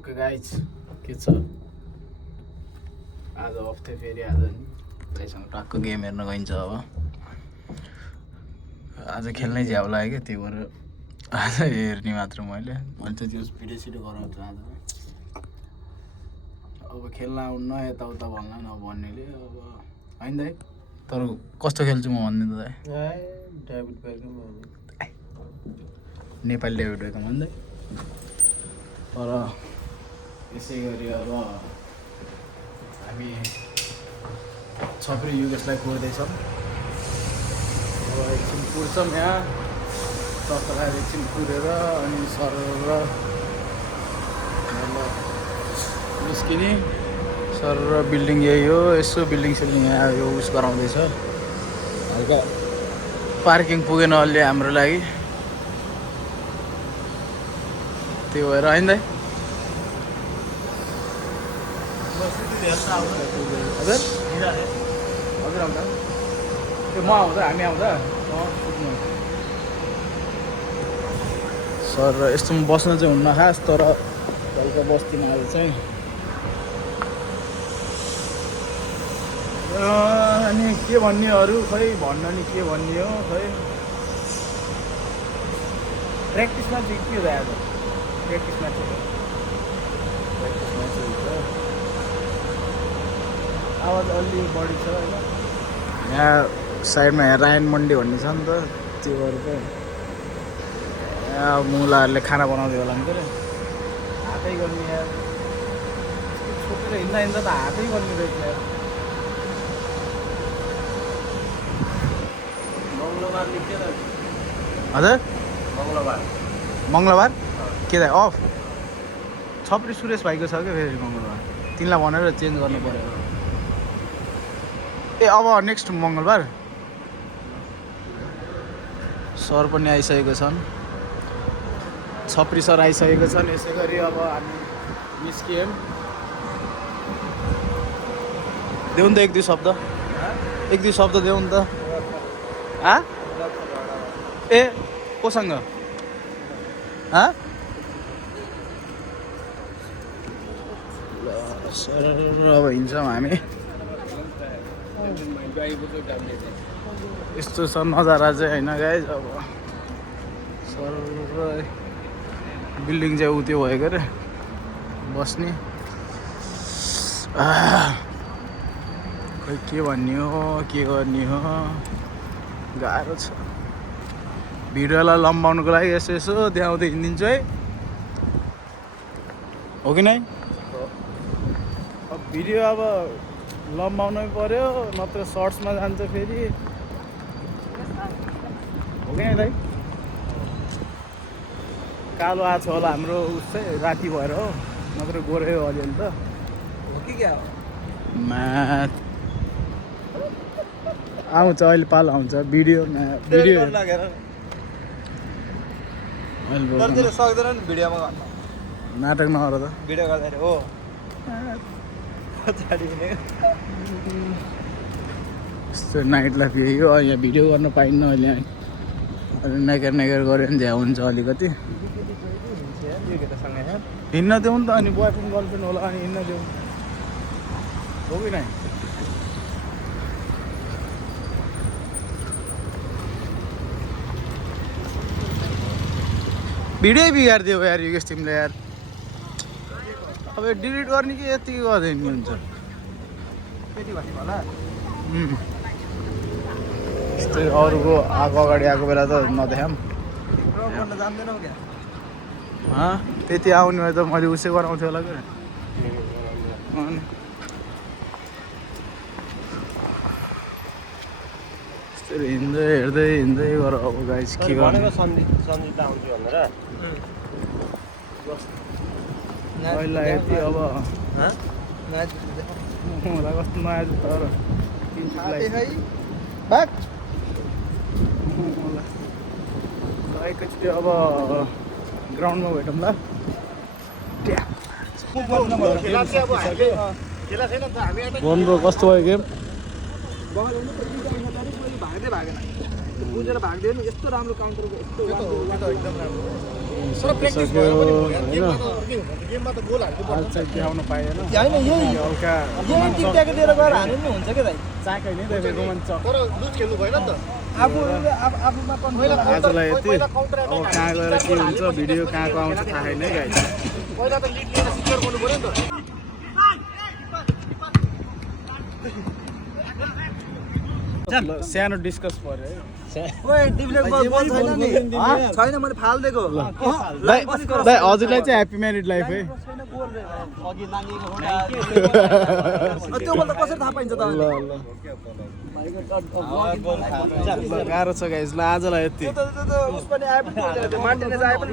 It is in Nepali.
ओके गाइज के छ आज अफ थियो फेरि आज नि भाइसँग टक्क गेम हेर्न गइन्छ अब आज खेल्नै झ्याउ लाग्यो क्या त्यही भएर आज हेर्ने मात्र मैले त त्यो भिडियो सिडियो गराउँछु आज अब खेल्न आउनु यताउता भन्ला न भन्नेले अब होइन दाइ तर कस्तो खेल्छु म भन्ने त दाइ David Beckham Nepali David Beckham हो नि दाइ तर यसै गरी अब हामी छपरी युगेशलाई कुर्दैछौँ अब एकछिन कुर्छौँ यहाँ चक्कर एकछिन कुरेर अनि सर र निस्किने सर र बिल्डिङ यही हो यसो बिल्डिङ सिल्डिङ यहाँ यो उस गराउँदैछ हल्का पार्किङ पुगेन अलि हाम्रो लागि त्यो भएर होइन दाइ हजुर हजुर आउँदा त्यो म आउँदा हामी आउँदा सर यस्तोमा बस्न चाहिँ हुन्न खास तर हल्का बस्दिनँ अहिले चाहिँ अनि के भन्ने अरू खै भन्न नि के भन्ने हो खै प्र्याक्टिसमा चाहिँ के हो आज प्र्याक्टिसमा चाहिँ आवाज अलि बढी छ होइन यहाँ साइडमा यहाँ रायन मन्डी भन्ने छ नि त त्यो भएर चाहिँ यहाँ मुलाहरूले खाना बनाउँदै होला नि त हातै गर्ने यार छोपेर हिँड्दा हिँड्दा त हातै गर्ने रहेछ यार मङ्गलबारले के हजुर मङ्गलबार के त अफ छपरी सुरेश भाइको छ क्या फेरि मङ्गलबार तिमीलाई भनेर चेन्ज गर्नु पऱ्यो ए अब नेक्स्ट मङ्गलबार सर पनि आइसकेको छन् छपरी सर आइसकेको छन् यसै गरी अब हामी निस्कियौँ देऊ नि त एक दुई शब्द देऊ नि त ए कोसँग सर अब हिँड्छौँ हामी यस्तो छ नजारा चाहिँ होइन गाइज अब सर बिल्डिङ चाहिँ उ त्यो भएको रे बस्ने खै के भन्ने हो के गर्ने हो गाह्रो छ भिडियोलाई लम्बाउनुको लागि यसो यसो देखाउँदै हिँडिदिन्छु है हो कि नै अब भिडियो अब लम्बाउनै पर्यो नत्र सर्ट्समा जान्छ फेरि हो कि नै दाइ कालो आएको छ होला हाम्रो उस चाहिँ राति भएर हो नत्र गोरै हो अलिअलि त हो कि क्या हो आउँछ अहिले पालो आउँछ भिडियोमा सक्दैन नि भिडियोमा नाटक नगर त भिडियो गर्दाखेरि हो यस्तो नाइट लाइफ यही हो यहाँ भिडियो गर्न पाइन्न अहिले अलि नेकेर गऱ्यो भने झ्या हुन्छ अलिकति हिँड्न देऊ नि त अनि बोयफ्रेन्ड गर्लफ्रेन्ड होला अनि हिँड्न देऊ हो कि नै भिडियो बिगारिदियो यार युगेश तिमीले यार अब डिलिट गर्ने कि यतिकै गर्दै नि हुन्छ यस्तै अरूको आएको अगाडि आएको बेला त नदेखाम त्यति आउने भए त मैले उसै गराउँथेँ होला क्या यस्तै हिँड्दै हेर्दै गर अब गाइस के गर्ने सन्जिता आउँछु भनेर पहिला यति अब मलाई कस्तो नयाँ जुत्ता एकैचोटि अब ग्राउन्डमा भेटौँ ल भन्नु कस्तो भयो गेम बुझेर भाग्दैन यस्तो राम्रो काउन्टर यस्तो एकदम राम्रो सकिसक्यो होइन आज चाहिँ देखाउन पाएन होइन यही हल्का यही टिकट्याक दिएर गएर हाने नि हुन्छ क्या दाइ चाकै नै देखेको मन छ आफूमा आजलाई यति अब कहाँ गएर के हुन्छ भिडियो कहाँको आउँछ थाहा छैन है गाइस पहिला त लिड लिएर सिक्योर गर्नु पर्यो नि त सानो डिस्कस पर्यो है ओए डिफ्लेक्ट बल छैन नि छैन मैले फाल्दिएको दाइ हजुरलाई चाहिँ ह्याप्पी म्यारिड लाइफ है अघि नानीको त्यो बल त कसरी थाहा पाइन्छ त ल ल गाह्रो छ गाइस ल आजलाई यति उस पनि आए पनि मान्टेनेज आए पनि